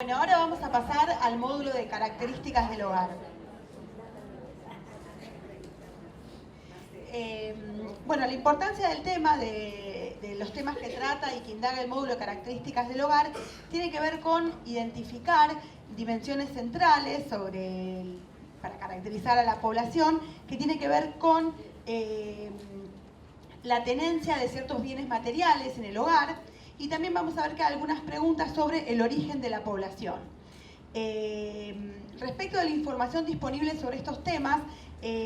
Bueno, ahora vamos a pasar al módulo de características del hogar. Bueno, la importancia del tema, de los temas que trata y que indaga el módulo de características del hogar, tiene que ver con identificar dimensiones centrales para caracterizar a la población, que tiene que ver con la tenencia de ciertos bienes materiales en el hogar, y también vamos a ver que hay algunas preguntas sobre el origen de la población. Respecto de la información disponible sobre estos temas,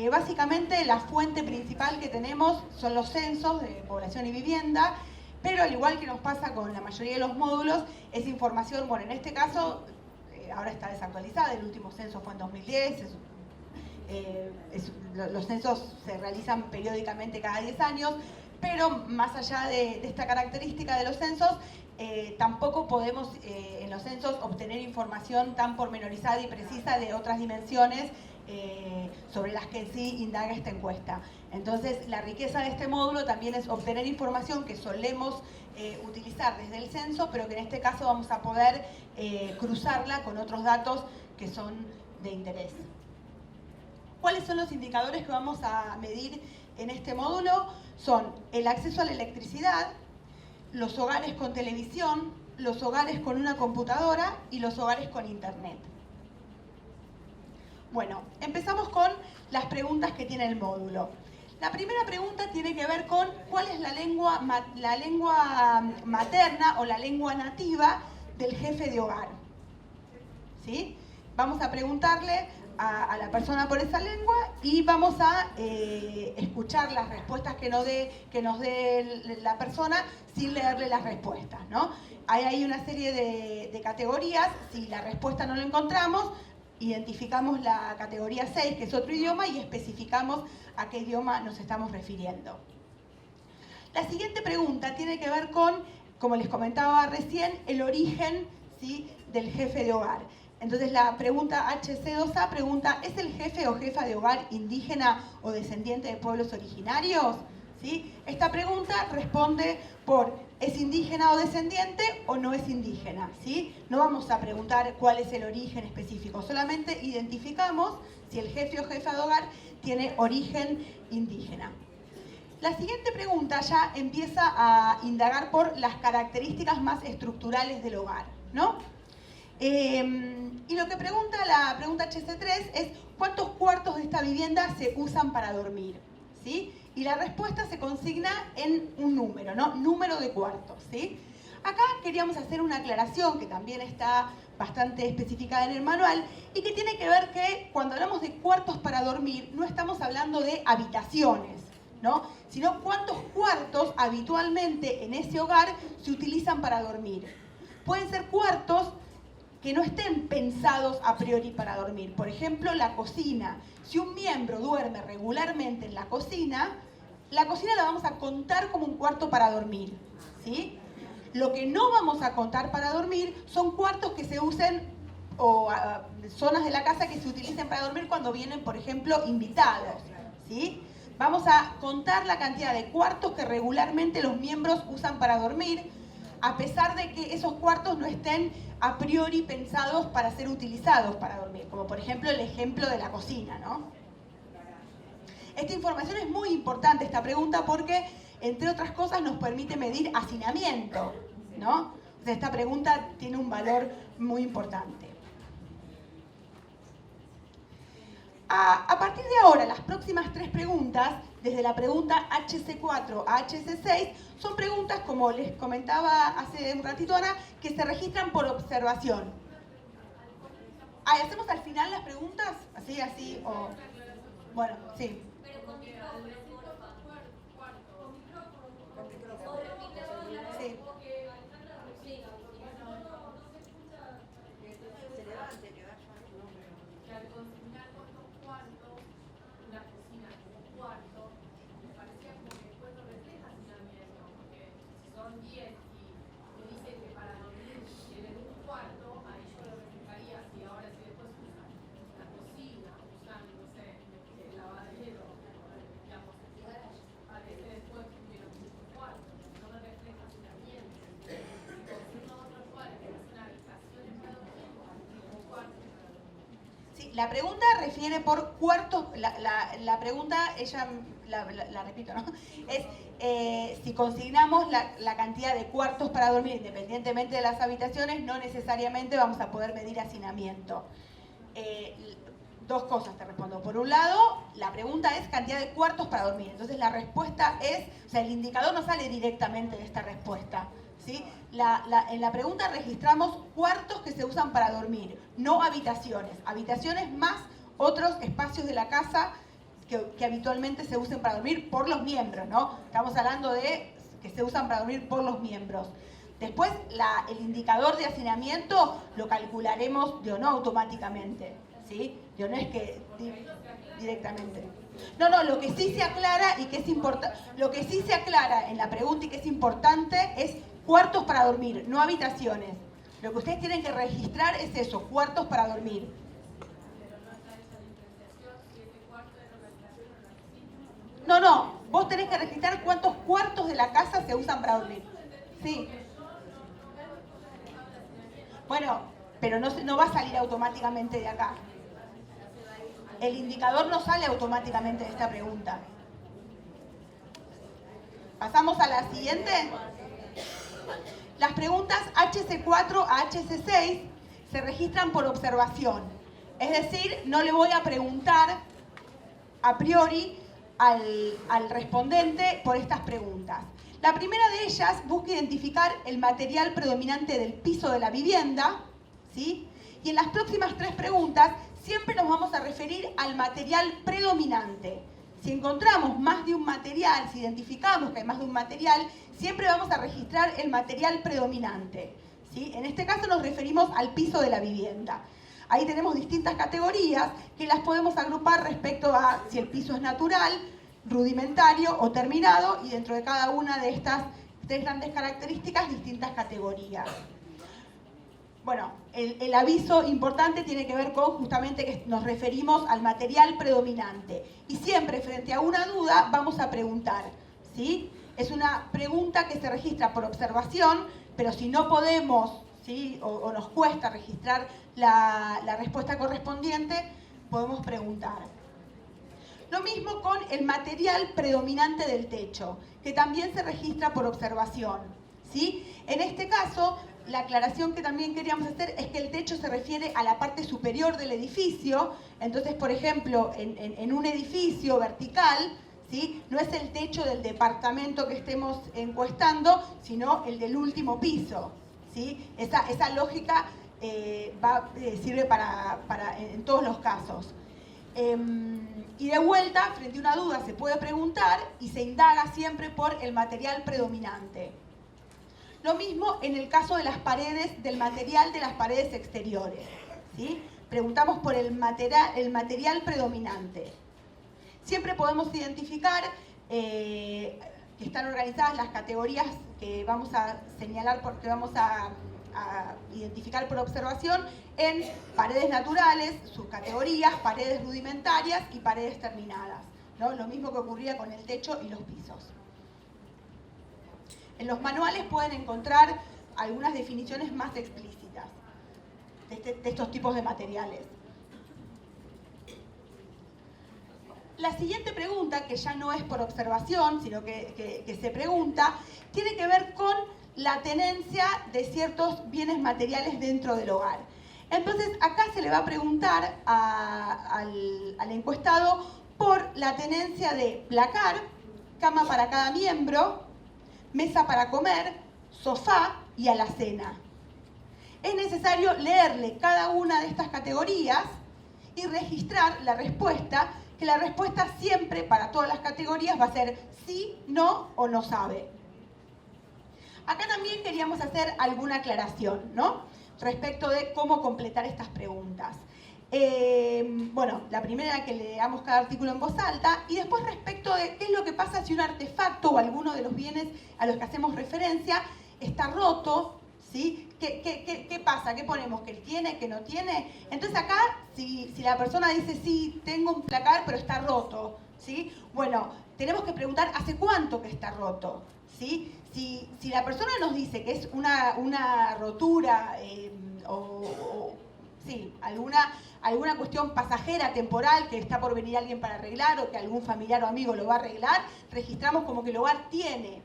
básicamente la fuente principal que tenemos son los censos de población y vivienda, pero al igual que nos pasa con la mayoría de los módulos, es información, bueno, en este caso, ahora está desactualizada, el último censo fue en 2010, los censos se realizan periódicamente cada 10 años, pero más allá de esta característica de los censos, tampoco podemos en los censos obtener información tan pormenorizada y precisa de otras dimensiones sobre las que sí indaga esta encuesta. Entonces, la riqueza de este módulo también es obtener información que solemos utilizar desde el censo, pero que en este caso vamos a poder cruzarla con otros datos que son de interés. ¿Cuáles son los indicadores que vamos a medir en este módulo? Son el acceso a la electricidad, los hogares con televisión, los hogares con una computadora y los hogares con internet. Bueno, empezamos con las preguntas que tiene el módulo. La primera pregunta tiene que ver con cuál es la lengua materna o la lengua nativa del jefe de hogar. ¿Sí? Vamos a preguntarle a la persona por esa lengua y vamos a escuchar las respuestas que nos dé la persona sin leerle las respuestas, ¿no? Hay ahí una serie de categorías. Si la respuesta no la encontramos, identificamos la categoría 6, que es otro idioma, y especificamos a qué idioma nos estamos refiriendo. La siguiente pregunta tiene que ver con, como les comentaba recién, el origen, ¿sí?, del jefe de hogar. Entonces la pregunta HC2A pregunta, ¿es el jefe o jefa de hogar indígena o descendiente de pueblos originarios? ¿Sí? Esta pregunta responde por ¿es indígena o descendiente o no es indígena? ¿Sí? No vamos a preguntar cuál es el origen específico, solamente identificamos si el jefe o jefa de hogar tiene origen indígena. La siguiente pregunta ya empieza a indagar por las características más estructurales del hogar, ¿no? Y lo que pregunta la pregunta HC3 es ¿cuántos cuartos de esta vivienda se usan para dormir? ¿Sí? Y la respuesta se consigna en un número, ¿no? Número de cuartos, ¿sí? Acá queríamos hacer una aclaración que también está bastante especificada en el manual y que tiene que ver que cuando hablamos de cuartos para dormir no estamos hablando de habitaciones, ¿no? Sino cuántos cuartos habitualmente en ese hogar se utilizan para dormir. Pueden ser cuartos que no estén pensados a priori para dormir. Por ejemplo, la cocina. Si un miembro duerme regularmente en la cocina la vamos a contar como un cuarto para dormir, ¿sí? Lo que no vamos a contar para dormir son cuartos que se usen o zonas de la casa que se utilicen para dormir cuando vienen, por ejemplo, invitados, ¿sí? Vamos a contar la cantidad de cuartos que regularmente los miembros usan para dormir, a pesar de que esos cuartos no estén a priori pensados para ser utilizados para dormir, como por ejemplo el ejemplo de la cocina, ¿no? Esta información es muy importante, esta pregunta, porque, entre otras cosas, nos permite medir hacinamiento, ¿no? O sea, esta pregunta tiene un valor muy importante. A partir de ahora, las próximas 3 preguntas, desde la pregunta HC4 a HC6, son preguntas, como les comentaba hace un ratito Ana, que se registran por observación. ¿Hacemos al final las preguntas? Así, o... Bueno, sí. Sí. la pregunta refiere por cuartos, la pregunta, ella, la repito, ¿no? Es si consignamos la cantidad de cuartos para dormir independientemente de las habitaciones, no necesariamente vamos a poder medir hacinamiento. Dos cosas te respondo. Por un lado, la pregunta es cantidad de cuartos para dormir. Entonces la respuesta es, o sea, el indicador no sale directamente de esta respuesta, ¿sí? En la pregunta registramos cuartos que se usan para dormir, no habitaciones. Habitaciones más otros espacios de la casa que habitualmente se usen para dormir por los miembros, ¿no? Estamos hablando de que se usan para dormir por los miembros. Después, el indicador de hacinamiento lo calcularemos no automáticamente, ¿sí? No es que directamente. No, lo que sí se aclara y que es importante, lo que sí se aclara en la pregunta y que es importante es cuartos para dormir, no habitaciones. Lo que ustedes tienen que registrar es eso, cuartos para dormir. No, vos tenés que registrar cuántos cuartos de la casa se usan para dormir. Sí. Bueno, pero no va a salir automáticamente de acá. El indicador no sale automáticamente de esta pregunta. ¿Pasamos a la siguiente? Las preguntas HC4 a HC6 se registran por observación. Es decir, no le voy a preguntar a priori al respondente por estas preguntas. La primera de ellas busca identificar el material predominante del piso de la vivienda, ¿sí? Y en las próximas tres preguntas siempre nos vamos a referir al material predominante. Si encontramos más de un material, si identificamos que hay más de un material, siempre vamos a registrar el material predominante, ¿sí? En este caso nos referimos al piso de la vivienda. Ahí tenemos distintas categorías que las podemos agrupar respecto a si el piso es natural, rudimentario o terminado, y dentro de cada una de estas tres grandes características, distintas categorías. Bueno, el aviso importante tiene que ver con justamente que nos referimos al material predominante. Y siempre frente a una duda vamos a preguntar, ¿sí? Es una pregunta que se registra por observación, pero si no podemos, ¿sí? o nos cuesta registrar la respuesta correspondiente, podemos preguntar. Lo mismo con el material predominante del techo, que también se registra por observación, ¿sí? En este caso, la aclaración que también queríamos hacer es que el techo se refiere a la parte superior del edificio. Entonces, por ejemplo, en un edificio vertical, ¿sí? No es el techo del departamento que estemos encuestando, sino el del último piso, ¿sí? Esa lógica sirve en todos los casos. Y de vuelta, frente a una duda, se puede preguntar y se indaga siempre por el material predominante. Lo mismo en el caso de las paredes, del material de las paredes exteriores, ¿sí? Preguntamos por el material predominante. Siempre podemos identificar que están organizadas las categorías que vamos a señalar, porque vamos a identificar por observación en paredes naturales, sus categorías, paredes rudimentarias y paredes terminadas, ¿no? Lo mismo que ocurría con el techo y los pisos. En los manuales pueden encontrar algunas definiciones más explícitas de estos tipos de materiales. La siguiente pregunta, que ya no es por observación, sino que se pregunta, tiene que ver con la tenencia de ciertos bienes materiales dentro del hogar. Entonces, acá se le va a preguntar al encuestado por la tenencia de placar, cama para cada miembro, mesa para comer, sofá y alacena. Es necesario leerle cada una de estas categorías y registrar la respuesta, que la respuesta siempre para todas las categorías va a ser sí, no o no sabe. Acá también queríamos hacer alguna aclaración, ¿no? Respecto de cómo completar estas preguntas. Bueno, la primera era que leamos cada artículo en voz alta, y después respecto de qué es lo que pasa si un artefacto o alguno de los bienes a los que hacemos referencia está roto, ¿sí? ¿Qué pasa? ¿Qué ponemos? ¿Que tiene? ¿Que no tiene? Entonces acá, si la persona dice sí, tengo un placar pero está roto, ¿sí? Bueno, tenemos que preguntar ¿hace cuánto que está roto? ¿Sí? Si la persona nos dice que es una rotura sí, alguna cuestión pasajera, temporal, que está por venir alguien para arreglar o que algún familiar o amigo lo va a arreglar, registramos como que el hogar tiene.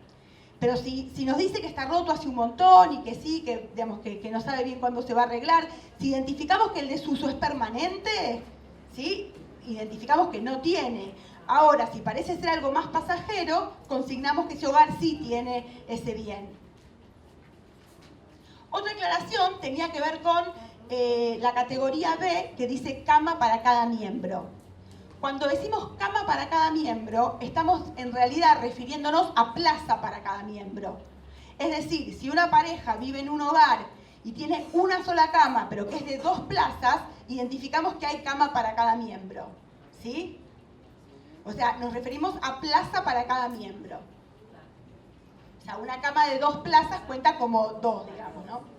Pero si nos dice que está roto hace un montón y que sí, que, digamos, que no sabe bien cuándo se va a arreglar, si identificamos que el desuso es permanente, ¿sí? Identificamos que no tiene. Ahora, si parece ser algo más pasajero, consignamos que ese hogar sí tiene ese bien. Otra aclaración tenía que ver con la categoría B, que dice cama para cada miembro. Cuando decimos cama para cada miembro, estamos en realidad refiriéndonos a plaza para cada miembro. Es decir, si una pareja vive en un hogar y tiene una sola cama, pero que es de 2 plazas, identificamos que hay cama para cada miembro. ¿Sí? O sea, nos referimos a plaza para cada miembro. O sea, una cama de 2 plazas cuenta como 2, digamos, ¿no?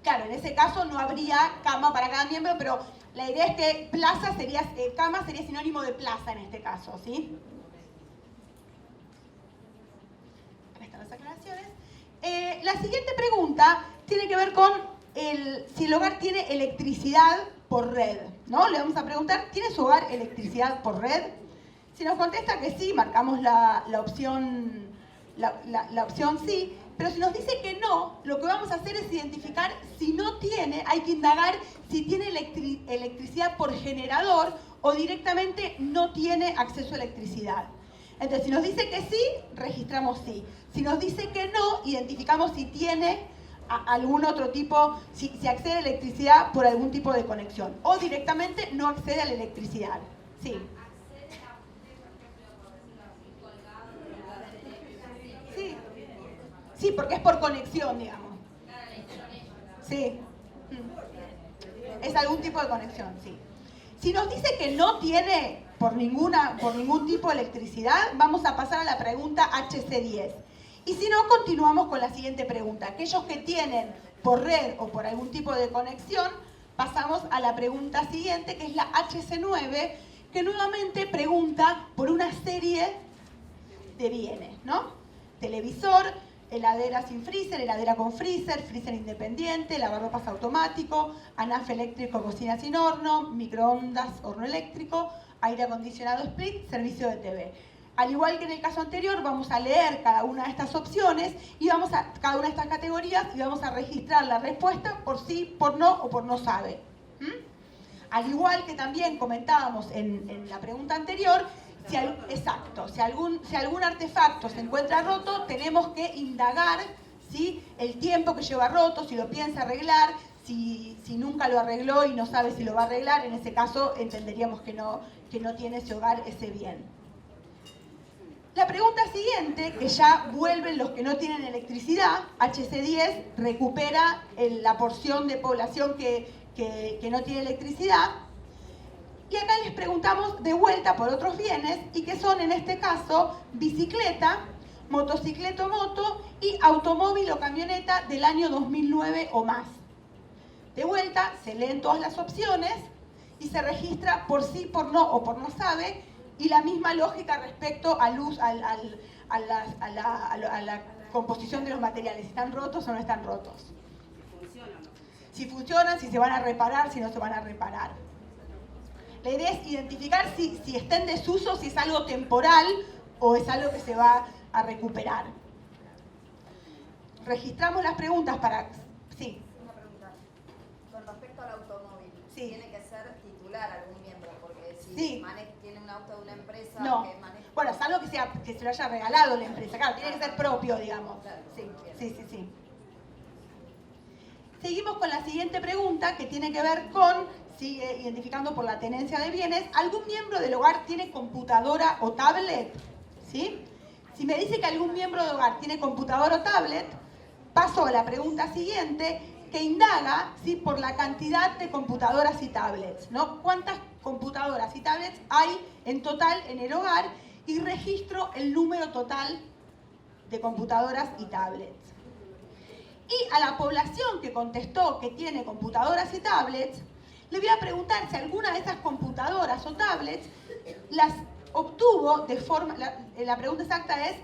Claro, en ese caso no habría cama para cada miembro, pero la idea es que plaza sería, cama sería sinónimo de plaza en este caso, ¿sí? Acá están las aclaraciones. La siguiente pregunta tiene que ver con si el hogar tiene electricidad por red, ¿no? Le vamos a preguntar, ¿tiene su hogar electricidad por red? Si nos contesta que sí, marcamos la opción sí. Pero si nos dice que no, lo que vamos a hacer es identificar si no tiene, hay que indagar si tiene electricidad por generador o directamente no tiene acceso a electricidad. Entonces, si nos dice que sí, registramos sí. Si nos dice que no, identificamos si tiene algún otro tipo, si accede a electricidad por algún tipo de conexión. O directamente no accede a la electricidad. Sí. Sí, porque es por conexión, digamos. Sí. Es algún tipo de conexión, sí. Si nos dice que no tiene por ningún tipo de electricidad, vamos a pasar a la pregunta HC10. Y si no, continuamos con la siguiente pregunta. Aquellos que tienen por red o por algún tipo de conexión, pasamos a la pregunta siguiente, que es la HC9, que nuevamente pregunta por una serie de bienes, ¿no? Televisor, heladera sin freezer, heladera con freezer, freezer independiente, lavarropas automático, anafe eléctrico, cocina sin horno, microondas, horno eléctrico, aire acondicionado split, servicio de TV. Al igual que en el caso anterior, vamos a leer cada una de estas opciones y cada una de estas categorías y vamos a registrar la respuesta por sí, por no o por no sabe. Al igual que también comentábamos en la pregunta anterior, si algún artefacto se encuentra roto, tenemos que indagar, ¿sí?, el tiempo que lleva roto, si lo piensa arreglar, si nunca lo arregló y no sabe si lo va a arreglar, en ese caso entenderíamos que no tiene ese hogar ese bien. La pregunta siguiente, que ya vuelven los que no tienen electricidad, HC10 recupera la porción de población que no tiene electricidad. Y acá les preguntamos de vuelta por otros bienes, y que son en este caso bicicleta, motocicleta o moto y automóvil o camioneta del año 2009 o más. De vuelta se leen todas las opciones y se registra por sí, por no o por no sabe, y la misma lógica respecto a la composición de los materiales, si están rotos o no están rotos. Si funcionan, si se van a reparar, si no se van a reparar. La idea es identificar si está en desuso, si es algo temporal o es algo que se va a recuperar. Registramos las preguntas para... Sí. Una pregunta. Con respecto al automóvil, sí, ¿tiene que ser titular algún miembro? Porque si sí, tiene un auto de una empresa no, que maneja... Bueno, es algo que se lo haya regalado la empresa. Claro, tiene que ser propio, digamos. Claro, sí. Seguimos con la siguiente pregunta, que tiene que ver con, sigue identificando por la tenencia de bienes, ¿algún miembro del hogar tiene computadora o tablet? ¿Sí? Si me dice que algún miembro del hogar tiene computadora o tablet, paso a la pregunta siguiente, que indaga, ¿sí?, por la cantidad de computadoras y tablets, ¿no? ¿Cuántas computadoras y tablets hay en total en el hogar? Y registro el número total de computadoras y tablets. Y a la población que contestó que tiene computadoras y tablets, le voy a preguntar si alguna de esas computadoras o tablets las obtuvo de forma... La pregunta exacta es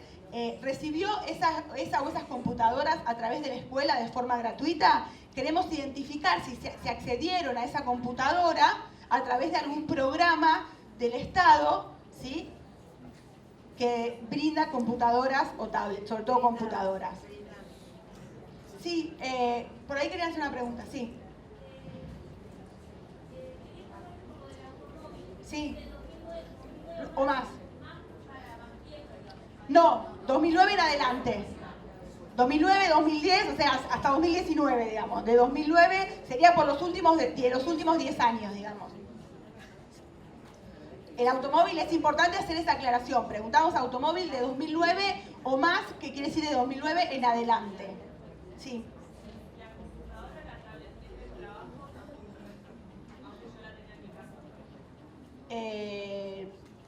¿Recibió esa o esas computadoras a través de la escuela de forma gratuita? Queremos identificar si se accedieron a esa computadora a través de algún programa del Estado, ¿sí?, que brinda computadoras o tablets, sobre todo computadoras. Sí, por ahí querían hacer una pregunta, sí. Sí. ¿O más? No, 2009 en adelante. 2009, 2010, o sea, hasta 2019, digamos. De 2009 sería por los últimos 10 años, digamos. El automóvil, es importante hacer esa aclaración. Preguntamos automóvil de 2009 o más, que quiere decir de 2009 en adelante. Sí.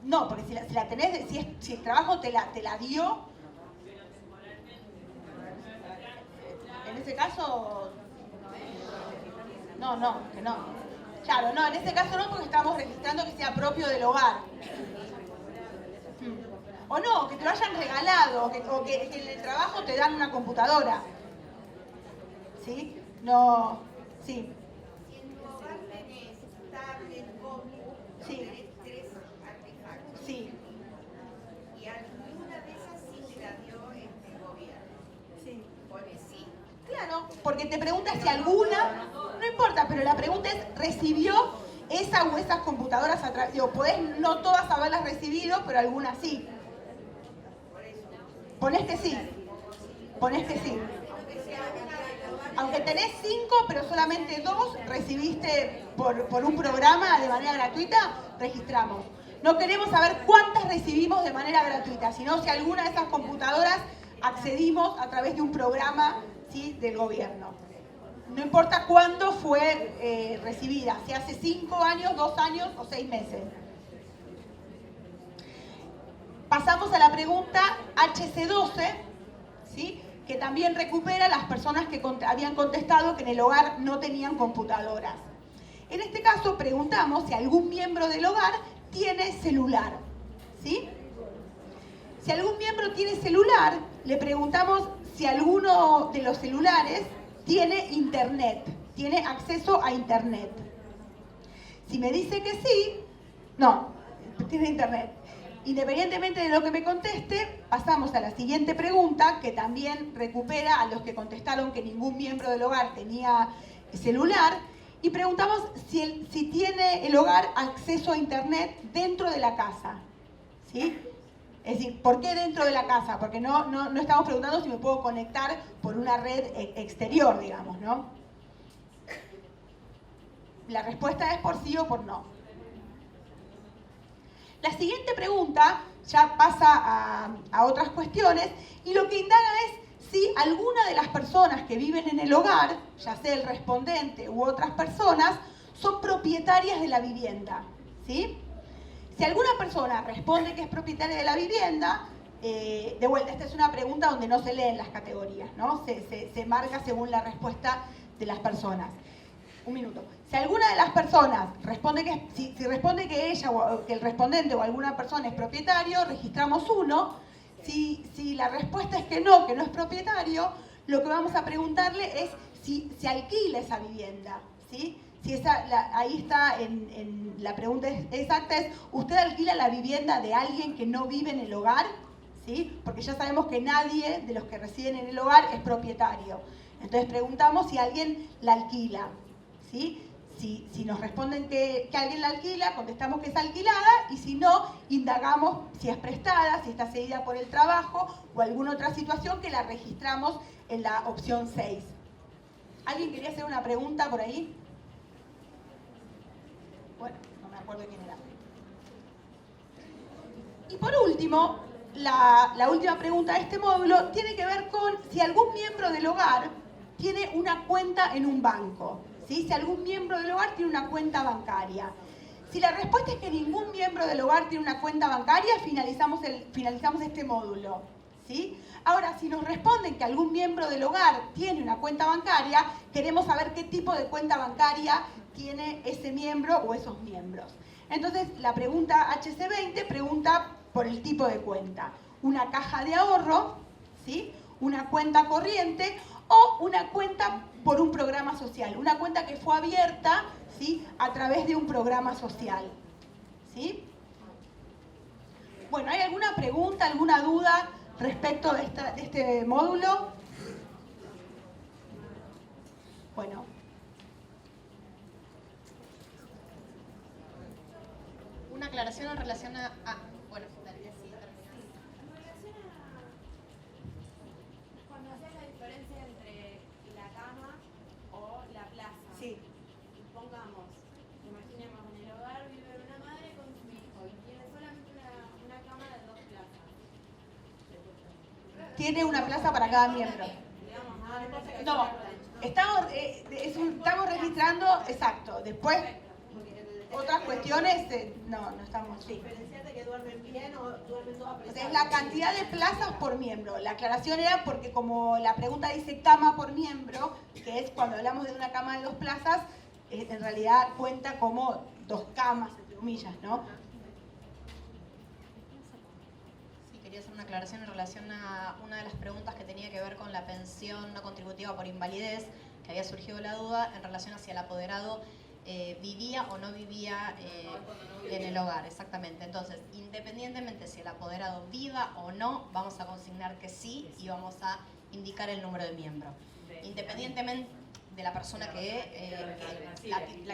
No, porque si la tenés, si el trabajo te la dio, en ese caso, no. Claro, no, en ese caso no, porque estamos registrando que sea propio del hogar. O no, que te lo hayan regalado, o que en el trabajo te dan una computadora. ¿Sí? No, sí. Si en tu hogar tenés tablet, compu, Sí. tenés 3 artefactos. Sí. Y alguna de esas sí te la dio el gobierno. Sí. Pone sí. Claro, porque te preguntas si alguna, no importa, pero la pregunta es, ¿recibió esa o esas computadoras a través? Digo, podés no todas haberlas recibido, pero algunas sí. Ponés que sí. Aunque tenés 5, pero solamente 2 recibiste por un programa de manera gratuita, registramos. No queremos saber cuántas recibimos de manera gratuita, sino si alguna de esas computadoras accedimos a través de un programa, ¿sí?, del gobierno. No importa cuándo fue recibida, si hace 5 años, 2 años o 6 meses. Pasamos a la pregunta HC12, ¿sí?, que también recupera las personas que habían contestado que en el hogar no tenían computadoras. En este caso preguntamos si algún miembro del hogar tiene celular, ¿sí? Si algún miembro tiene celular, le preguntamos si alguno de los celulares tiene internet, tiene acceso a internet. Si me dice que sí, no, tiene internet. Independientemente de lo que me conteste, pasamos a la siguiente pregunta, que también recupera a los que contestaron que ningún miembro del hogar tenía celular, y preguntamos si tiene el hogar acceso a internet dentro de la casa, ¿sí? Es decir, ¿por qué dentro de la casa? Porque no estamos preguntando si me puedo conectar por una red exterior, digamos, ¿no? La respuesta es por sí o por no. La siguiente pregunta ya pasa a otras cuestiones y lo que indaga es si alguna de las personas que viven en el hogar, ya sea el respondente u otras personas, son propietarias de la vivienda, ¿sí? Si alguna persona responde que es propietaria de la vivienda, de vuelta, esta es una pregunta donde no se leen las categorías, ¿no? Se marca según la respuesta de las personas. Un minuto. Si alguna de las personas responde que si responde que ella o que el respondente o alguna persona es propietario, registramos 1. Si la respuesta es que no es propietario, lo que vamos a preguntarle es si se alquila esa vivienda, ¿sí? Si ahí está en la pregunta exacta es, ¿usted alquila la vivienda de alguien que no vive en el hogar? ¿Sí? Porque ya sabemos que nadie de los que residen en el hogar es propietario. Entonces preguntamos si alguien la alquila, ¿sí? Si nos responden que alguien la alquila, contestamos que es alquilada, y si no, indagamos si es prestada, si está cedida por el trabajo o alguna otra situación que la registramos en la opción 6. ¿Alguien quería hacer una pregunta por ahí? Bueno, no me acuerdo quién era. Y por último, la última pregunta de este módulo tiene que ver con si algún miembro del hogar tiene una cuenta en un banco. ¿Sí? Si algún miembro del hogar tiene una cuenta bancaria. Si la respuesta es que ningún miembro del hogar tiene una cuenta bancaria, finalizamos este módulo, ¿sí? Ahora, si nos responden que algún miembro del hogar tiene una cuenta bancaria, queremos saber qué tipo de cuenta bancaria tiene ese miembro o esos miembros. Entonces, la pregunta HC20 pregunta por el tipo de cuenta. una caja de ahorro, ¿sí? Una cuenta corriente o una cuenta por un programa social, una cuenta que fue abierta, ¿sí? A través de un programa social, ¿sí? Bueno, ¿hay alguna pregunta, alguna duda respecto de este módulo? Bueno. Una aclaración en relación a... bueno, dale, sí, cuando haces la diferencia entre la cama o la plaza. Sí. Pongamos, imaginemos, en el hogar vive una madre con su hijo y tiene solamente una cama de 2 plazas. Tiene una plaza para cada miembro. Digamos, no importa que No, sea estamos registrando, exacto. Después, otras cuestiones, no estamos, sí. Diferenciar de que duermen bien o duermen todos O apretados. sea, es la cantidad de plazas por miembro. La aclaración era porque como la pregunta dice cama por miembro, que es cuando hablamos de una cama de 2 plazas, en realidad cuenta como 2 camas, entre comillas, ¿no? Sí, quería hacer una aclaración en relación a una de las preguntas que tenía que ver con la pensión no contributiva por invalidez, que había surgido la duda en relación hacia el apoderado vivía o no vivía en el hogar, exactamente. Entonces, independientemente si el apoderado viva o no, vamos a consignar que sí y vamos a indicar el número de miembro. Independientemente de la persona la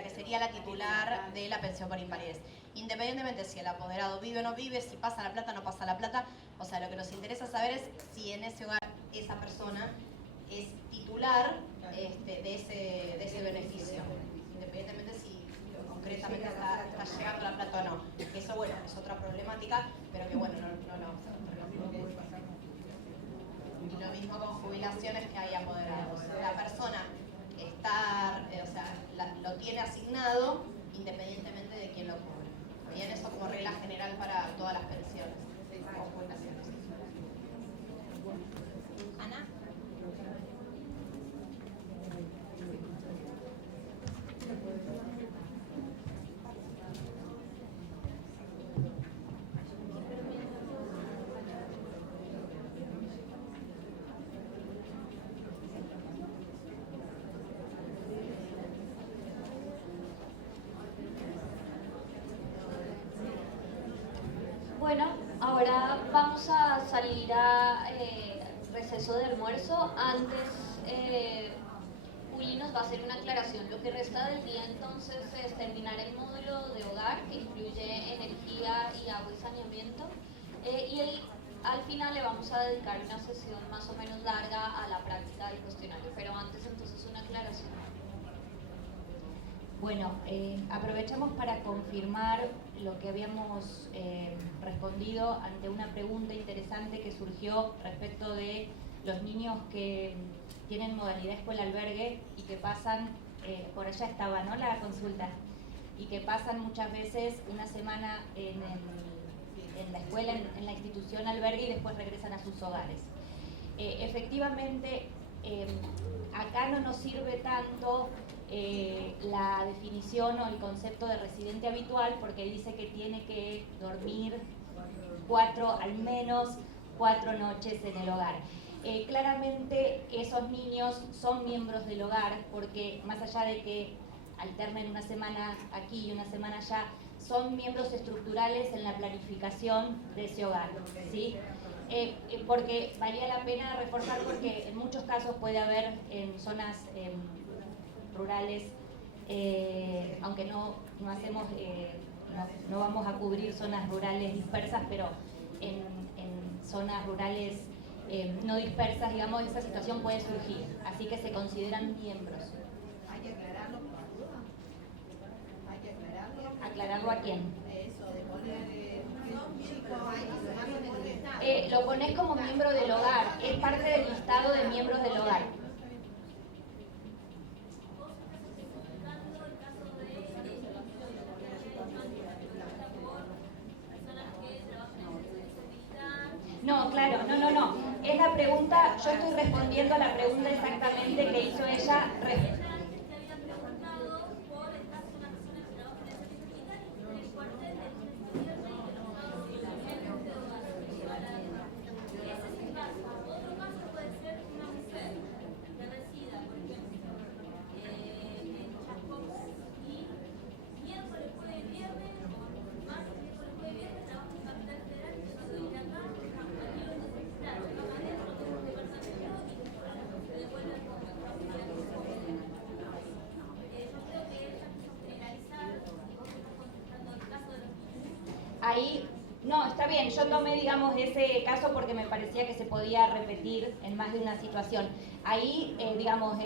que sería la titular de la pensión por invalidez. Independientemente si el apoderado vive o no vive, si pasa la plata o no pasa la plata, o sea, lo que nos interesa saber es si en ese hogar esa persona es titular de ese beneficio. Independientemente si concretamente está llegando la plata o no. Eso, bueno, es otra problemática, pero que bueno, no la vamos a tratar. Y lo mismo con jubilaciones que hay apoderados. La persona lo tiene asignado independientemente de quién lo cobre. Bien, eso como regla general para todas las pensiones o jubilaciones. Ana. Bueno, ahora vamos a salir a receso de almuerzo. Antes, Juli nos va a hacer una aclaración. Lo que resta del día entonces es terminar el módulo de hogar, que incluye energía y agua y saneamiento. Al final le vamos a dedicar una sesión más o menos larga a la práctica del cuestionario. Pero antes entonces una aclaración. Bueno, aprovechamos para confirmar lo que habíamos respondido ante una pregunta interesante que surgió respecto de los niños que tienen modalidad escuela-albergue y que pasan, por allá estaba, ¿no?, la consulta, y que pasan muchas veces una semana en la escuela, en la institución albergue y después regresan a sus hogares. Efectivamente, acá no nos sirve tanto la definición o el concepto de residente habitual, porque dice que tiene que dormir al menos 4 noches en el hogar. Claramente esos niños son miembros del hogar, porque más allá de que alternen una semana aquí y una semana allá, son miembros estructurales en la planificación de ese hogar, ¿sí? Porque valía la pena reforzar, porque en muchos casos puede haber en zonas rurales, aunque no vamos a cubrir zonas rurales dispersas, pero en zonas rurales no dispersas, digamos, esa situación puede surgir, así que se consideran miembros. Hay que aclararlo por la duda. Hay que aclararlo. ¿Aclararlo a quién? Eso, de poner un chico ahí, tomarlo en el listado. Lo pones como miembro del hogar, es parte del listado de miembros del hogar. No, claro, no. Es la pregunta, yo estoy respondiendo a la pregunta exactamente que hizo ella. Ahí, no, está bien, yo tomé, digamos, ese caso porque me parecía que se podía repetir en más de una situación. Ahí, digamos,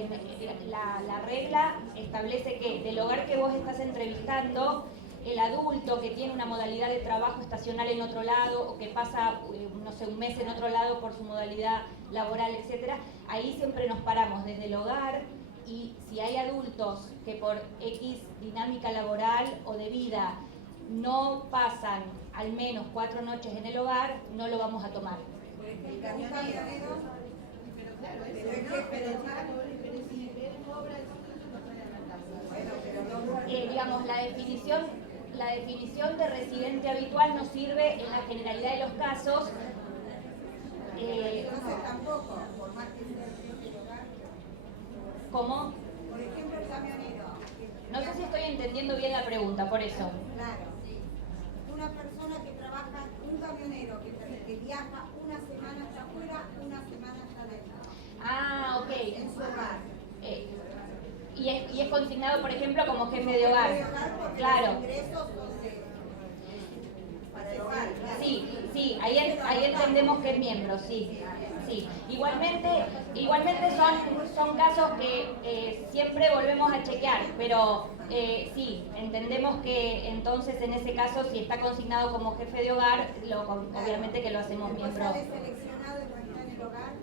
la regla establece que del hogar que vos estás entrevistando, el adulto que tiene una modalidad de trabajo estacional en otro lado o que pasa, no sé, un mes en otro lado por su modalidad laboral, etcétera, ahí siempre nos paramos desde el hogar. Y si hay adultos que por X dinámica laboral o de vida no pasan al menos 4 noches en el hogar, no lo vamos a tomar. El camionero, Digamos, la definición de residente habitual nos sirve en la generalidad de los casos. entonces tampoco, por más que sea el hogar. ¿Cómo? Por ejemplo, el camionero. No sé si estoy entendiendo bien la pregunta, por eso. Claro. Una persona que trabaja, un camionero que viaja una semana hasta afuera, una semana hasta adentro. Ah, ok. En su hogar. Y es consignado, por ejemplo, como jefe de hogar. Claro. Los ingresos son para el hogar. Claro. Sí, ahí entendemos que es miembro, sí. Sí. Igualmente son casos que siempre volvemos a chequear, pero sí, entendemos que entonces en ese caso, si está consignado como jefe de hogar, obviamente que lo hacemos miembro. ¿Sale seleccionado y no está en el hogar?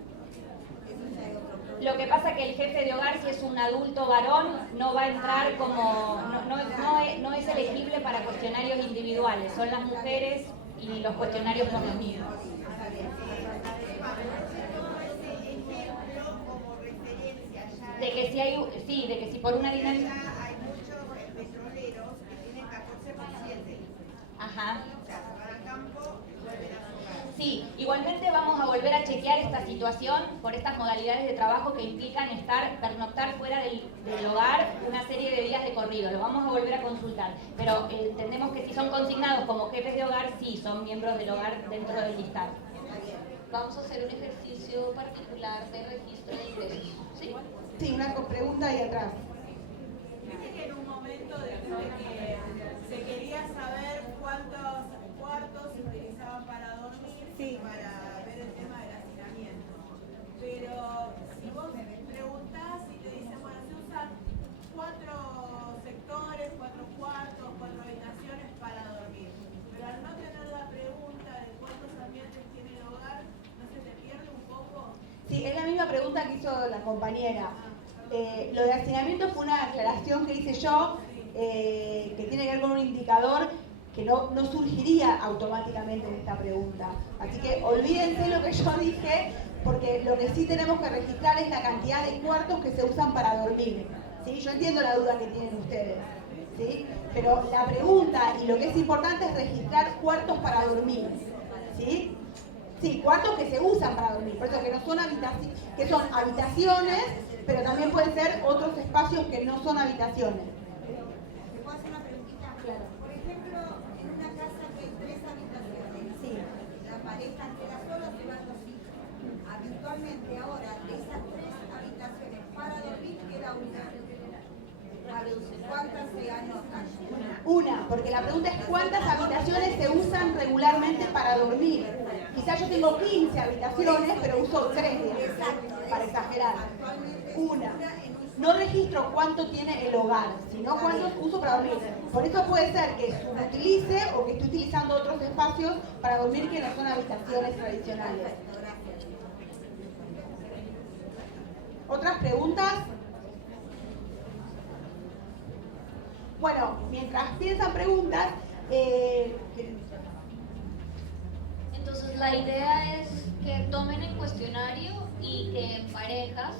Eso ya es otro problema. Lo que pasa es que el jefe de hogar, si es un adulto varón, no va a entrar como, no es elegible para cuestionarios individuales, son las mujeres y los cuestionarios son los mismos. De que si por una dinámica... Hay muchos petroleros que tienen 14%. Ajá. O sea, se van al campo y vuelven a su hogar. Sí, igualmente vamos a volver a chequear esta situación por estas modalidades de trabajo que implican pernoctar fuera del hogar una serie de días de corrido. Lo vamos a volver a consultar. Pero entendemos que si son consignados como jefes de hogar, sí, son miembros del hogar dentro del listado. Vamos a hacer un ejercicio particular de registro de ingresos. ¿Sí? Sí, una pregunta ahí atrás. Viste que en un momento después de que se quería saber cuántos cuartos se utilizaban para dormir, para ver el tema del hacinamiento. Pero si vos preguntás y te dicen, bueno, se usan 4 sectores, 4 cuartos, 4 habitaciones para dormir. Pero al no tener la pregunta de cuántos ambientes tiene el hogar, ¿no se te pierde un poco? Sí, es la misma pregunta que hizo la compañera. Lo de hacinamiento fue una aclaración que hice yo, que tiene que ver con un indicador que no surgiría automáticamente en esta pregunta. Así que olvídense lo que yo dije, porque lo que sí tenemos que registrar es la cantidad de cuartos que se usan para dormir. ¿Sí? Yo entiendo la duda que tienen ustedes, ¿sí? Pero la pregunta y lo que es importante es registrar cuartos para dormir. ¿Sí? Sí, cuartos que se usan para dormir, por eso que no son que son habitaciones, pero también pueden ser otros espacios que no son habitaciones. ¿Te puedo hacer una preguntita? Claro. Por ejemplo, en una casa que hay 3 habitaciones, Sí. la pareja queda sola, se van 2 hijos. Habitualmente ahora, de esas 3 habitaciones para dormir, queda una. ¿Cuántas se anotan? Una, porque la pregunta es cuántas habitaciones se usan regularmente para dormir. Quizás yo tengo 15 habitaciones, pero uso 3, para exagerar. Una. No registro cuánto tiene el hogar, sino cuántos uso para dormir. Por eso puede ser que subutilice o que esté utilizando otros espacios para dormir que no son habitaciones tradicionales. ¿Otras preguntas? Bueno, mientras piensan preguntas, Entonces la idea es que tomen el cuestionario y que en parejas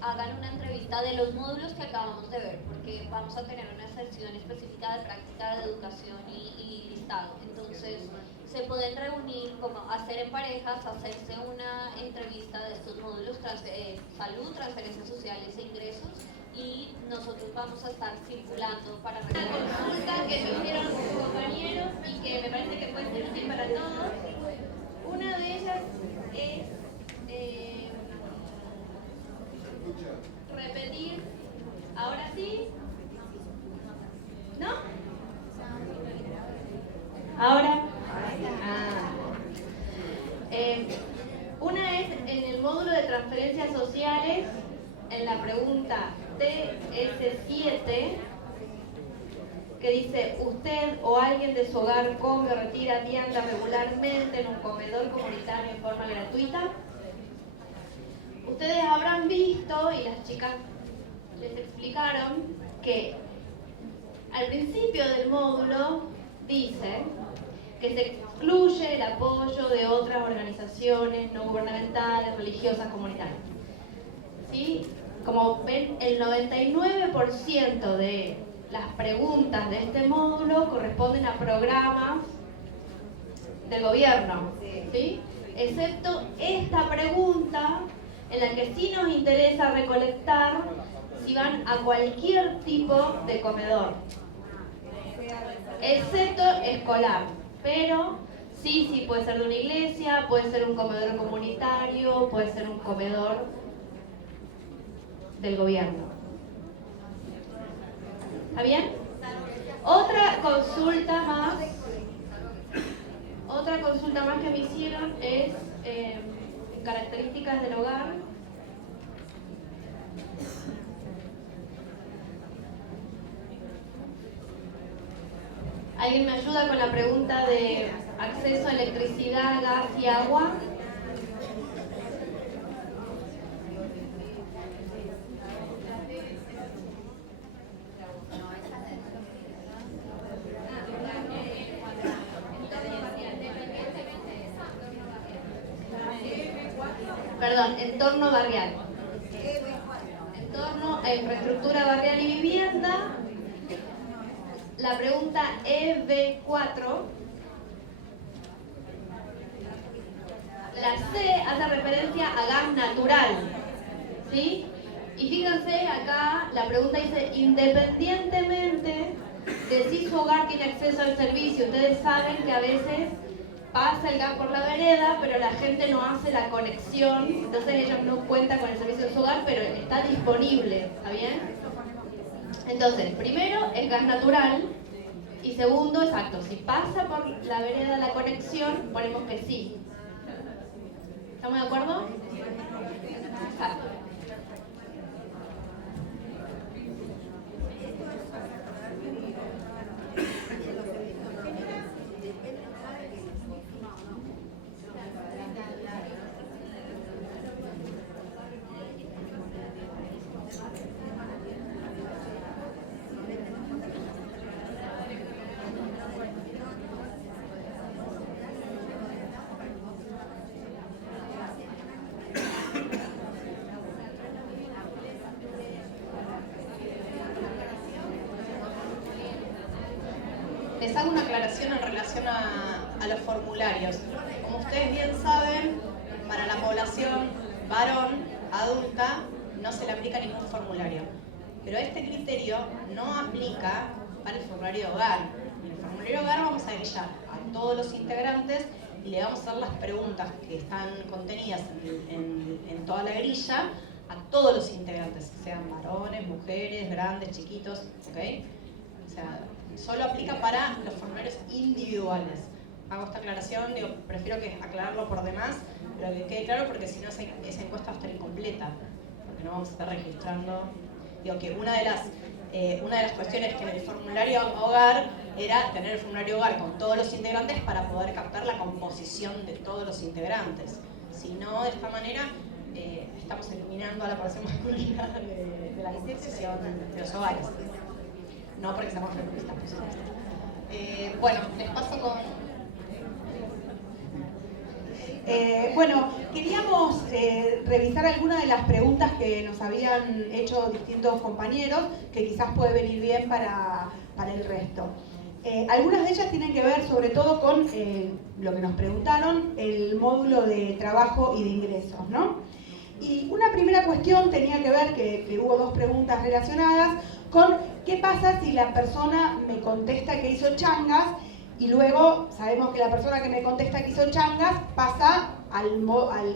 hagan una entrevista de los módulos que acabamos de ver, porque vamos a tener una sección específica de práctica de educación y listado. Entonces se pueden reunir, como hacer en parejas, hacerse una entrevista de estos módulos, salud, transferencias sociales e ingresos, y nosotros vamos a estar circulando para una consulta que me hicieron mis compañeros y que me parece que puede ser útil para todos. Una de ellas es repetir, ahora sí, ¿no? Ahora en la pregunta TS7, que dice, usted o alguien de su hogar come o retira vianda regularmente en un comedor comunitario en forma gratuita. Ustedes habrán visto, y las chicas les explicaron, que al principio del módulo dice que se excluye el apoyo de otras organizaciones no gubernamentales, religiosas, comunitarias. ¿Sí? Como ven, el 99% de las preguntas de este módulo corresponden a programas del gobierno, ¿sí? Excepto esta pregunta en la que sí nos interesa recolectar si van a cualquier tipo de comedor, excepto escolar, pero sí puede ser de una iglesia, puede ser un comedor comunitario, puede ser un comedor del gobierno. ¿Está bien? Otra consulta más que me hicieron es características del hogar. ¿Alguien me ayuda con la pregunta de acceso a electricidad, gas y agua? Perdón, entorno barrial. Entorno a infraestructura barrial y vivienda. La pregunta EB4. La C hace referencia a gas natural, ¿sí? Y fíjense acá, la pregunta dice, independientemente de si su hogar tiene acceso al servicio, ustedes saben que a veces pasa el gas por la vereda, pero la gente no hace la conexión, entonces ellos no cuentan con el servicio de su hogar, pero está disponible, ¿está bien? Entonces, primero es gas natural, y segundo, exacto, si pasa por la vereda la conexión, ponemos que sí. ¿Estamos de acuerdo? Exacto. Les hago una aclaración en relación a los formularios. Como ustedes bien saben, para la población varón, adulta, no se le aplica ningún formulario. Pero este criterio no aplica para el formulario de hogar. En el formulario de hogar vamos a grillar a todos los integrantes y le vamos a hacer las preguntas que están contenidas en toda la grilla a todos los integrantes, sean varones, mujeres, grandes, chiquitos, ¿ok? O sea, solo aplica para los formularios individuales. Hago esta aclaración, digo, prefiero que aclararlo por demás, pero que quede claro porque si no esa encuesta va a estar incompleta, porque no vamos a estar registrando. Digo que una de las cuestiones que en el formulario hogar era tener el formulario hogar con todos los integrantes para poder captar la composición de todos los integrantes. Si no, de esta manera estamos eliminando a la población masculina de la composición de los hogares. No porque seamos feministas, por supuesto. Bueno, les paso con... Bueno, queríamos revisar algunas de las preguntas que nos habían hecho distintos compañeros, que quizás puede venir bien para el resto. Algunas de ellas tienen que ver sobre todo con lo que nos preguntaron, el módulo de trabajo y de ingresos, ¿no? Y una primera cuestión tenía que ver, que hubo dos preguntas relacionadas, con qué pasa si la persona me contesta que hizo changas y luego sabemos que la persona que me contesta que hizo changas pasa a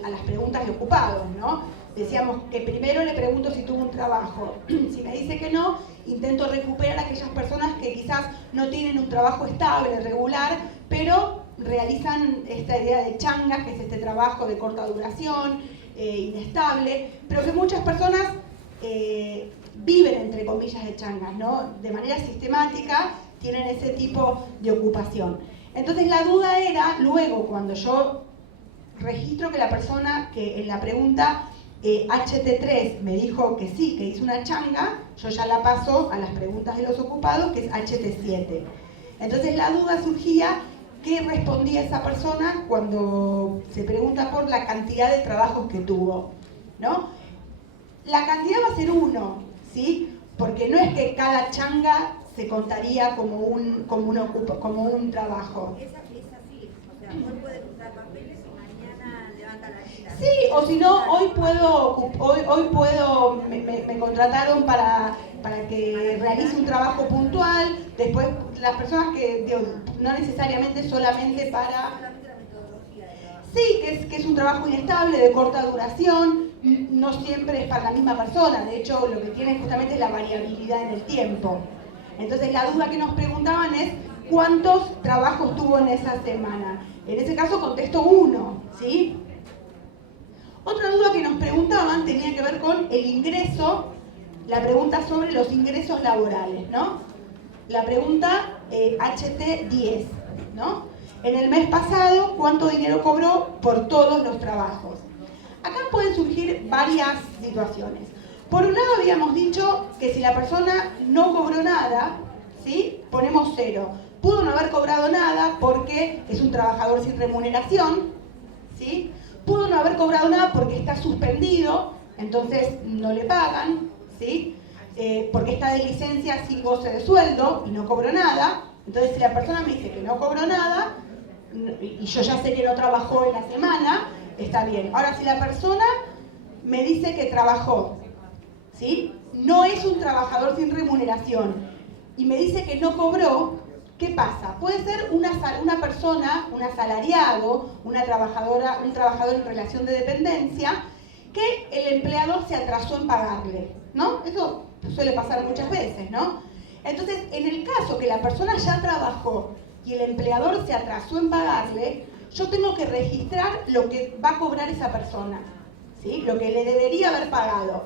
las preguntas de ocupados, ¿no? Decíamos que primero le pregunto si tuvo un trabajo. Si me dice que no, intento recuperar a aquellas personas que quizás no tienen un trabajo estable, regular, pero realizan esta idea de changas, que es este trabajo de corta duración, inestable, pero que muchas personas viven, entre comillas, de changas, ¿no? De manera sistemática tienen ese tipo de ocupación. Entonces la duda era, luego, cuando yo registro que la persona que en la pregunta HT3 me dijo que sí, que hizo una changa, yo ya la paso a las preguntas de los ocupados, que es HT7. Entonces la duda surgía, ¿qué respondía esa persona cuando se pregunta por la cantidad de trabajos que tuvo? ¿No? La cantidad va a ser 1, ¿sí? Porque no es que cada changa se contaría como un trabajo. Es así, o sea, hoy puede cruzar papeles y mañana levanta la lista. Sí, o si no, me contrataron para que realice un trabajo puntual, después las personas que, digo, no necesariamente solamente para... Sí, que es un trabajo inestable, de corta duración, no siempre es para la misma persona, de hecho lo que tiene justamente es la variabilidad en el tiempo. Entonces la duda que nos preguntaban es ¿cuántos trabajos tuvo en esa semana? En ese caso contesto 1, ¿sí? Otra duda que nos preguntaban tenía que ver con el ingreso, la pregunta sobre los ingresos laborales, ¿no? La pregunta HT10, ¿no? En el mes pasado, ¿cuánto dinero cobró por todos los trabajos? Acá pueden surgir varias situaciones. Por un lado habíamos dicho que si la persona no cobró nada, ¿sí? Ponemos 0. Pudo no haber cobrado nada porque es un trabajador sin remuneración, ¿sí? Pudo no haber cobrado nada porque está suspendido, entonces no le pagan, ¿sí? Porque está de licencia sin goce de sueldo y no cobró nada. Entonces si la persona me dice que no cobró nada y yo ya sé que no trabajó en la semana, está bien. Ahora si la persona me dice que trabajó, ¿sí? No es un trabajador sin remuneración y me dice que no cobró, ¿qué pasa? Puede ser una persona, un asalariado, una trabajadora, un trabajador en relación de dependencia, que el empleador se atrasó en pagarle, ¿no? Eso suele pasar muchas veces, ¿no? Entonces, en el caso que la persona ya trabajó y el empleador se atrasó en pagarle, yo tengo que registrar lo que va a cobrar esa persona, ¿sí? Lo que le debería haber pagado.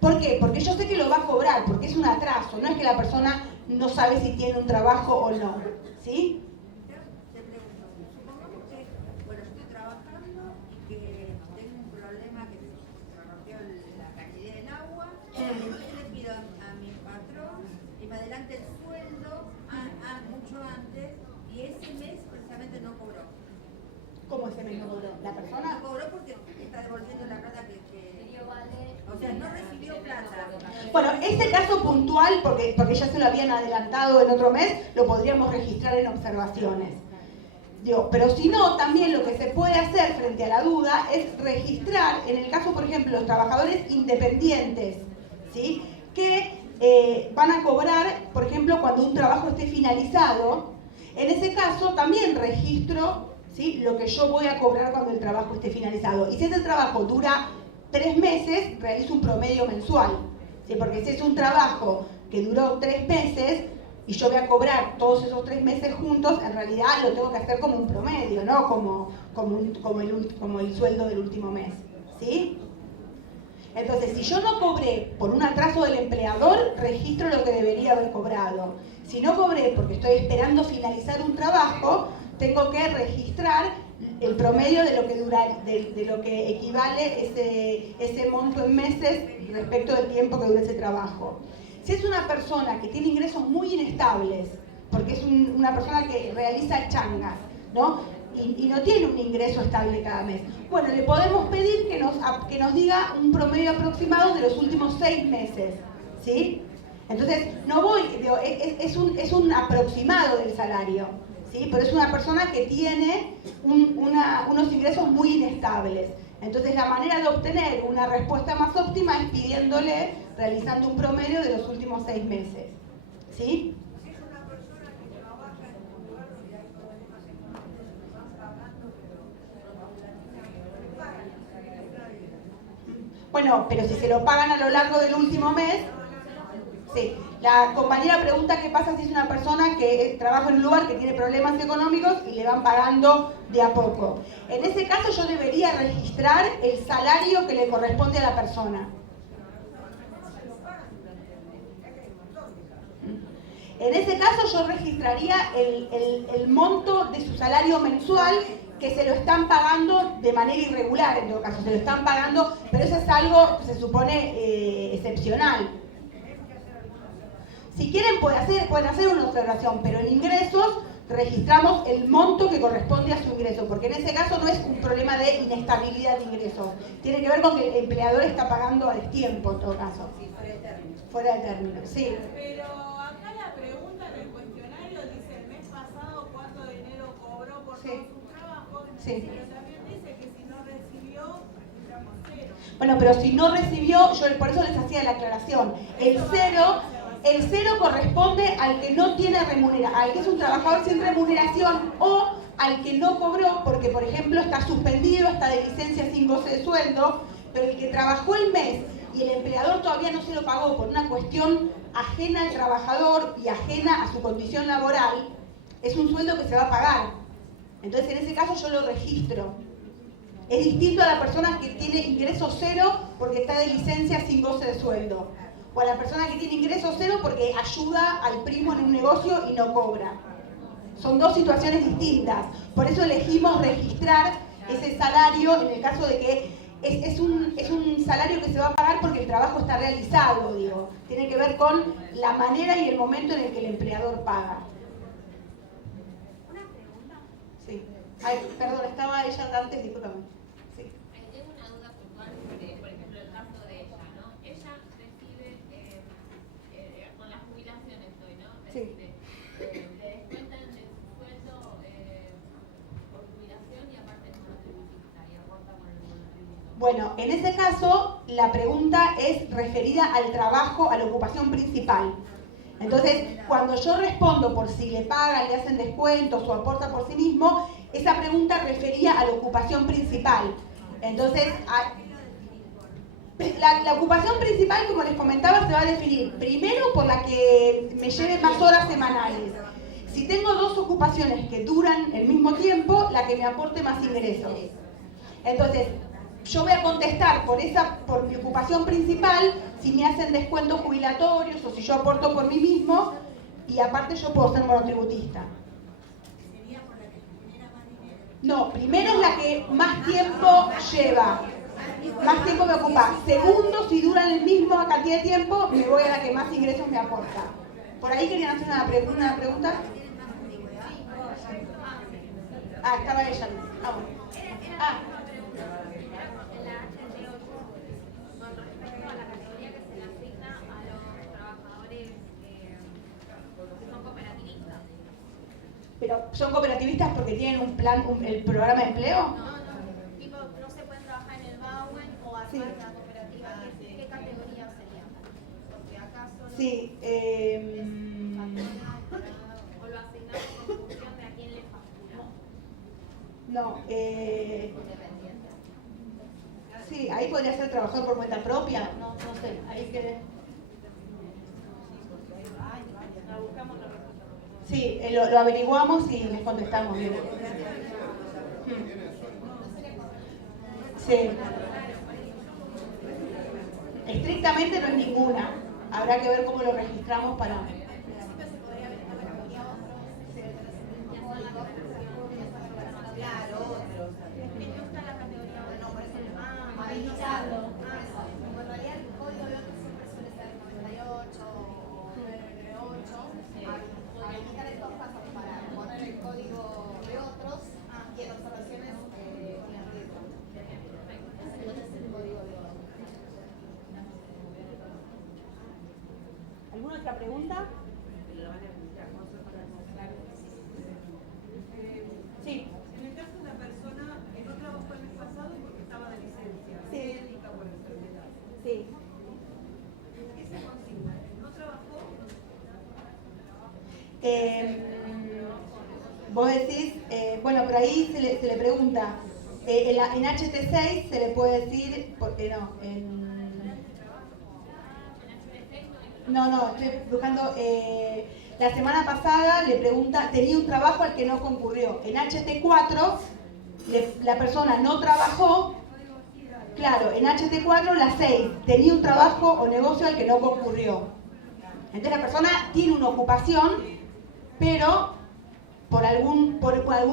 ¿Por qué? Porque yo sé que lo va a cobrar, porque es un atraso, no es que la persona no sabe si tiene un trabajo o no, ¿sí? Te pregunto, supongamos que, bueno, estoy trabajando y que tengo un problema que se me rompió la cañería del agua, entonces le pido a mi patrón que me adelante el sueldo mucho antes y ese mes precisamente no cobró. ¿Cómo ese mes no cobró? ¿La persona? No cobró porque está devolviendo la plata que o sea, no recibió plata. Bueno, este caso puntual, porque ya se lo habían adelantado en otro mes, lo podríamos registrar en observaciones. Digo, pero si no, también lo que se puede hacer frente a la duda es registrar, en el caso, por ejemplo, los trabajadores independientes, ¿sí? Que van a cobrar, por ejemplo, cuando un trabajo esté finalizado. En ese caso también registro, ¿sí? Lo que yo voy a cobrar cuando el trabajo esté finalizado. Y si ese trabajo dura 3 meses, realizo un promedio mensual, ¿sí? Porque si es un trabajo que duró 3 meses y yo voy a cobrar todos esos 3 meses juntos, en realidad lo tengo que hacer como un promedio, no como el sueldo del último mes, ¿sí? Entonces, si yo no cobré por un atraso del empleador, registro lo que debería haber cobrado. Si no cobré porque estoy esperando finalizar un trabajo, tengo que registrar el promedio de lo que de lo que equivale ese monto en meses respecto del tiempo que dura ese trabajo. Si es una persona que tiene ingresos muy inestables, porque es una persona que realiza changas, ¿no? Y no tiene un ingreso estable cada mes, bueno, le podemos pedir que nos diga un promedio aproximado de los últimos 6 meses, ¿sí? Entonces, no voy, digo, es un aproximado del salario, ¿sí? Pero es una persona que tiene unos ingresos muy inestables. Entonces, la manera de obtener una respuesta más óptima es pidiéndole, realizando un promedio de los últimos 6 meses, ¿sí? Si es una persona que trabaja en un lugar donde hay problemas económicos, se van pagando, pero no pagan. Bueno, pero si se lo pagan a lo largo del último mes, sí. La compañera pregunta qué pasa si es una persona que trabaja en un lugar que tiene problemas económicos y le van pagando de a poco. En ese caso yo debería registrar el salario que le corresponde a la persona. En ese caso yo registraría el monto de su salario mensual que se lo están pagando de manera irregular, en todo caso, se lo están pagando, pero eso es algo, se supone, excepcional. Si quieren pueden hacer una observación, pero en ingresos registramos el monto que corresponde a su ingreso, porque en ese caso no es un problema de inestabilidad de ingresos, tiene que ver con que el empleador está pagando a destiempo, en todo caso. Sí, fuera de término. Fuera de término, sí. Pero acá la pregunta en el cuestionario dice el mes pasado cuánto dinero cobró por Sí. todo su trabajo, Sí. pero también dice que si no recibió, digamos cero. Bueno, pero si no recibió, yo por eso les hacía la aclaración. El cero corresponde al que no tiene remuneración, al que es un trabajador sin remuneración o al que no cobró porque, por ejemplo, está suspendido, está de licencia sin goce de sueldo, pero el que trabajó el mes y el empleador todavía no se lo pagó por una cuestión ajena al trabajador y ajena a su condición laboral, es un sueldo que se va a pagar. Entonces, en ese caso yo lo registro. Es distinto a la persona que tiene ingreso cero porque está de licencia sin goce de sueldo. O a la persona que tiene ingreso cero porque ayuda al primo en un negocio y no cobra. Son dos situaciones distintas. Por eso elegimos registrar ese salario en el caso de que es un salario que se va a pagar porque el trabajo está realizado, digo. Tiene que ver con la manera y el momento en el que el empleador paga. Una pregunta. Sí. Ay, perdón, estaba ella antes, discúlpame. Sí. Tengo una duda puntual de, por ejemplo, el caso de ella, ¿no? Ella recibe, con la jubilación estoy, ¿no? Recibe, le descuentan de su sueldo por jubilación y aparte es monotributista y aporta con el monotributo. Bueno, en ese caso, la pregunta es referida al trabajo, a la ocupación principal. Entonces, cuando yo respondo por si le pagan, le hacen descuentos o aporta por sí mismo, esa pregunta refería a la ocupación principal. Entonces, la ocupación principal, como les comentaba, se va a definir primero por la que me lleve más horas semanales. Si tengo dos ocupaciones que duran el mismo tiempo, la que me aporte más ingresos. Entonces, yo voy a contestar por mi ocupación principal si me hacen descuentos jubilatorios o si yo aporto por mí mismo y aparte yo puedo ser monotributista. ¿Sería por la que genera más dinero? No, primero es la que más tiempo lleva, más tiempo me ocupa. Segundo, si duran el mismo cantidad de tiempo, me voy a la que más ingresos me aporta. ¿Por ahí querían hacer una pregunta? Ah, estaba ella. Ah, bueno. Ah. En la HT8, con respecto a la categoría que se le asigna a los trabajadores que son cooperativistas. ¿Pero son cooperativistas porque tienen un plan, el programa de empleo? No, tipo, no se pueden trabajar en el BAUEN o armar una cooperativa. ¿Qué categoría sería? Porque acá solo Sí. o lo asignamos en función de a quién le factura. No, sí, ahí podría ser trabajador por cuenta propia, no sé, ahí que... Sí, lo averiguamos y les contestamos bien. Sí. Estrictamente no es ninguna, habrá que ver cómo lo registramos para... Claro, otros. Me gusta la categoría No, por eso habilitado. Como en realidad el código de otros siempre suele ser 98 o 998. Habilitar estos casos para poner el código de otros y en observaciones con el riesgo. Entonces el código de otros. ¿Alguna otra pregunta? Sí. En el caso de una persona que no trabajó el mes pasado porque estaba de licencia, Sí. médica por enfermedad, Sí. ¿qué se consigna? ¿No trabajó? Vos decís, bueno, pero ahí se le pregunta, en HT6 se le puede decir, porque no, no, estoy buscando, la semana pasada le pregunta, tenía un trabajo al que no concurrió. En HT4, la persona no trabajó, claro, en HT4 la 6, tenía un trabajo o negocio al que no concurrió. Entonces la persona tiene una ocupación, pero por algún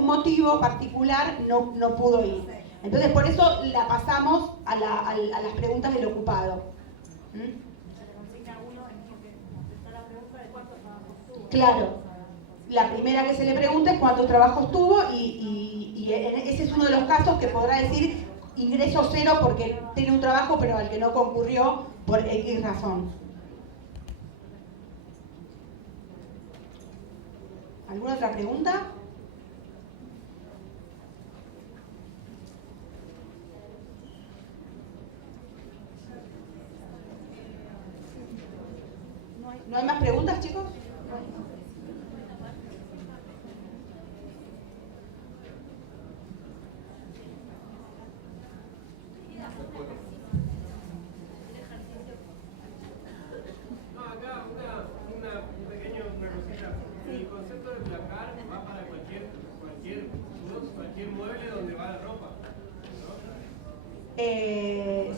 motivo particular no pudo ir. Entonces por eso la pasamos a las preguntas del ocupado. Claro, la primera que se le pregunta es cuántos trabajos tuvo y ese es uno de los casos que podrá decir ingreso cero porque tiene un trabajo pero al que no concurrió por X razón. ¿Alguna otra pregunta? ¿No hay más preguntas, chicos?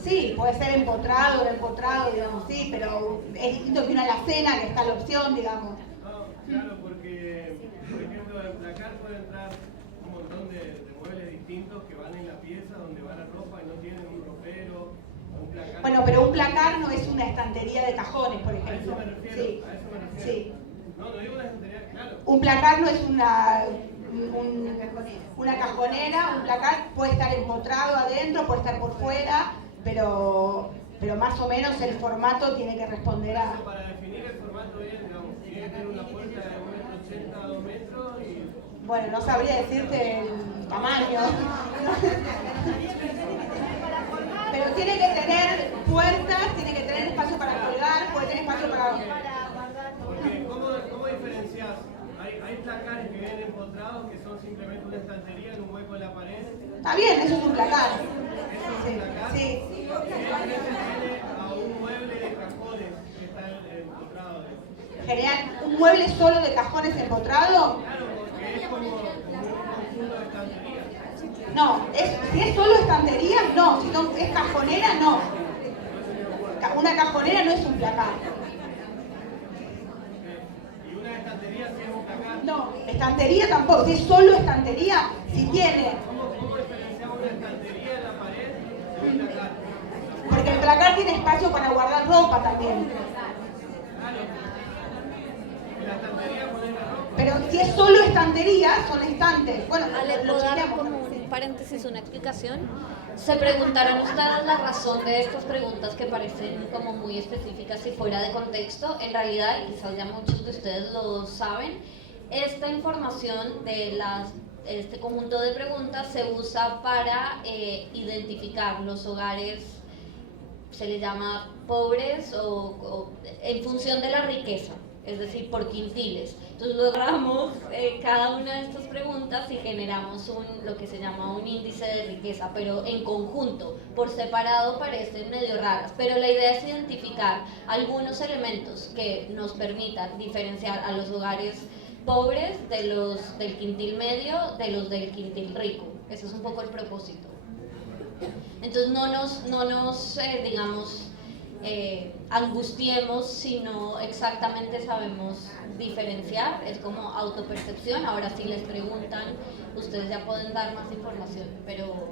Sí, puede ser empotrado, no empotrado, digamos, sí, pero es distinto que una alacena, que está la opción, digamos. No, claro, porque, por ejemplo, en placar puede entrar un montón de muebles distintos que van en la pieza donde va la ropa y no tienen un ropero, un placar. Bueno, pero un placar no es una estantería de cajones, por ejemplo. A eso me refiero, sí. a eso me refiero. Sí. No digo una estantería, claro. Un placar no es una cajonera, un placar puede estar empotrado adentro, puede estar por fuera, pero más o menos el formato tiene que responder a... Para definir el formato bien, digamos, tiene que tener una puerta de 1,80 m a 2 metros y... Bueno, no sabría decirte el tamaño. Pero tiene que tener puertas, tiene que tener espacio para colgar, puede tener espacio para... Porque, ¿cómo diferencias? Hay placares que vienen empotrados que son simplemente una estantería en un hueco en la pared. Está bien, eso es un placar. ¿Eso es un placar? Sí. ¿Qué diferencia tiene a un mueble de cajones que está empotrado? General, ¿un mueble solo de cajones empotrado? Claro, porque es como un conjunto de estanterías. No, si es solo estantería, no. Si no es cajonera, no. Una cajonera no es un placar. ¿Y una estantería sí es un placar? No, estantería tampoco. Si es solo estantería, si tiene... ¿Cómo diferenciamos una estantería en la pared de un placar? Porque el placar tiene espacio para guardar ropa también. Claro. ¿Y la estantería poner la ropa? Pero si es solo estantería, son estantes. Bueno, Ale, lo ¿puedo dar chequeamos. como un paréntesis, una explicación? Se preguntarán ustedes la razón de estas preguntas que parecen como muy específicas y fuera de contexto. En realidad, y quizás ya muchos de ustedes lo saben, esta información de este conjunto de preguntas se usa para identificar los hogares, se les llama pobres o en función de la riqueza, es decir, por quintiles. Entonces logramos cada una de estas preguntas y generamos lo que se llama un índice de riqueza, pero en conjunto, por separado parecen medio raras, pero la idea es identificar algunos elementos que nos permitan diferenciar a los hogares pobres de los del quintil medio de los del quintil rico. Ese es un poco el propósito. Entonces no nos digamos, angustiemos si no exactamente sabemos diferenciar, es como autopercepción. Ahora si les preguntan, ustedes ya pueden dar más información, pero